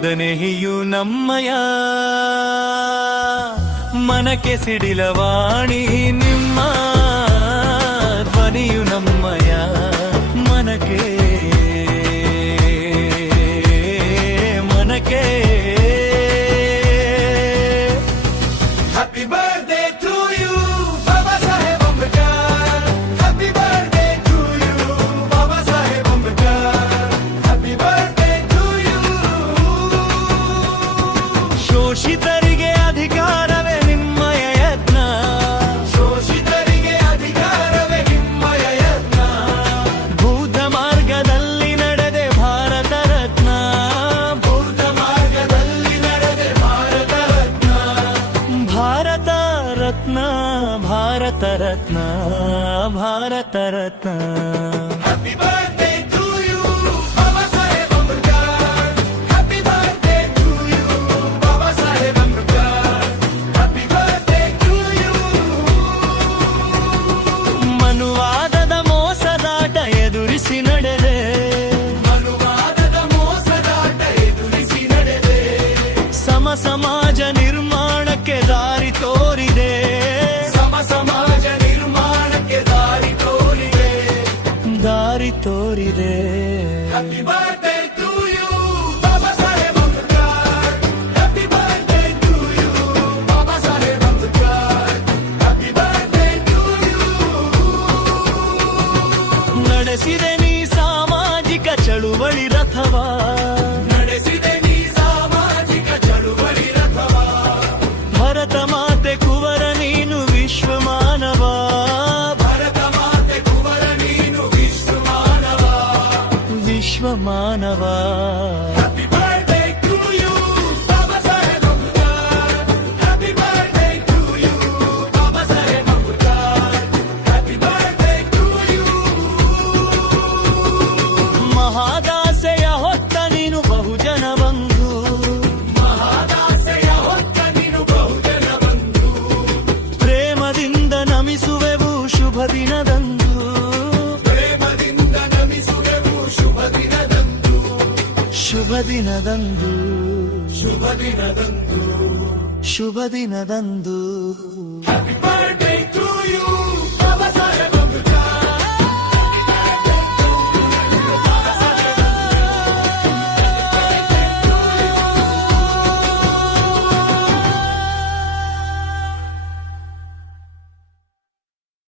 ಸಾಧನೆಯು ನಮ್ಮಯ ಮನಕ್ಕೆ ಸಿಡಿಲವಾಣಿ ನಿಮ್ಮ ಧ್ವನಿಯು ನಮ್ಮಯ ಮನಕ್ಕೆ Happy birthday to you, Baba Saheb Ambedkar. Happy birthday to you, Baba Saheb Ambedkar. Happy birthday to you. ಶೋಷಿತರಿಗೆ ಅಧಿಕಾರವೇ ನಿಮ್ಮಯ ಯತ್ನ, ಶೋಷಿತರಿಗೆ ಅಧಿಕಾರವೇ ನಿಮ್ಮಯ ಯತ್ನ. ಬುದ್ಧ ಮಾರ್ಗದಲ್ಲಿ ನಡೆದೆ ಭಾರತ ರತ್ನ, ಬುದ್ಧ ಮಾರ್ಗದಲ್ಲಿ ನಡೆದೆ Bharat Ratna. Bharat Ratna, Bharat Ratna, Bharat Ratna. Happy birthday to you, Baba Saheb Ambedkar. Happy birthday to you, Baba Saheb Ambedkar. Happy birthday to you. ಮನುವಾದದ ಮೋಸದಾಟ ಎದುರಿಸಿ ನಡೆದೆ, ಮನುವಾದದ ಮೋಸದಾಟ ಎದುರಿಸಿ ನಡೆದೆ. ಸಮ ಸಮಾಜ ನಿರ್ಮಾಣಕ್ಕೆ ದಾರಿ ತೋರಿದೆ, ಸಮ ಸಮಾಜ ನಿರ್ಮಾಣಕ್ಕೆ ದಾರಿ ತೋರಿದೆ. ದಾರಿ ತೋರಿದೆ. Happy birthday to you, Baba Saheb Ambedkar. Happy birthday to you, Baba Saheb Ambedkar. Happy birthday to you. ನಡೆಸಿದೆ ನೀ ಸಾಮಾಜಿಕ ಚಳುವಳಿ ರಥವಾ, ನಡೆಸಿದೆ ನೀ ಸಾಮಾಜಿಕ ಚಳುವಳಿ ರಥವಾ. ಭರತ ಮಾತೆ ಕುವರ ನೀನು ವಿಶ್ವ ಮಾನವ, ಭರತ ಮಾತೆ ಕುವರ ನೀನು ವಿಶ್ವ ಮಾನವ. ವಿಶ್ವ ಮಾನವ. Happy birthday to you, Baba Saheb Ambedkar. Happy birthday to you, Baba Saheb Ambedkar. Happy birthday to you. ಮಹಾದಾಸೆಯ ಹೊತ್ತ ನೀನು ಬಹುಜನ ಬಂಧು, ಮಹಾದಾಸೆಯ ಹೊತ್ತ ನೀನು ಬಹುಜನ ಬಂಧು. ಪ್ರೇಮದಿಂದ ನಮಿಸುವೆವು ಶುಭ ದಿನದಂದು, ಪ್ರೇಮದಿಂದ ನಮಿಸುವೆವು ಶುಭ ದಿನದಂದು. ಶುಭ ದಿನದಂದು, ಶುಭ ದಿನದಂದು. ಶುಭ ದಿನದಂದು. Happy birthday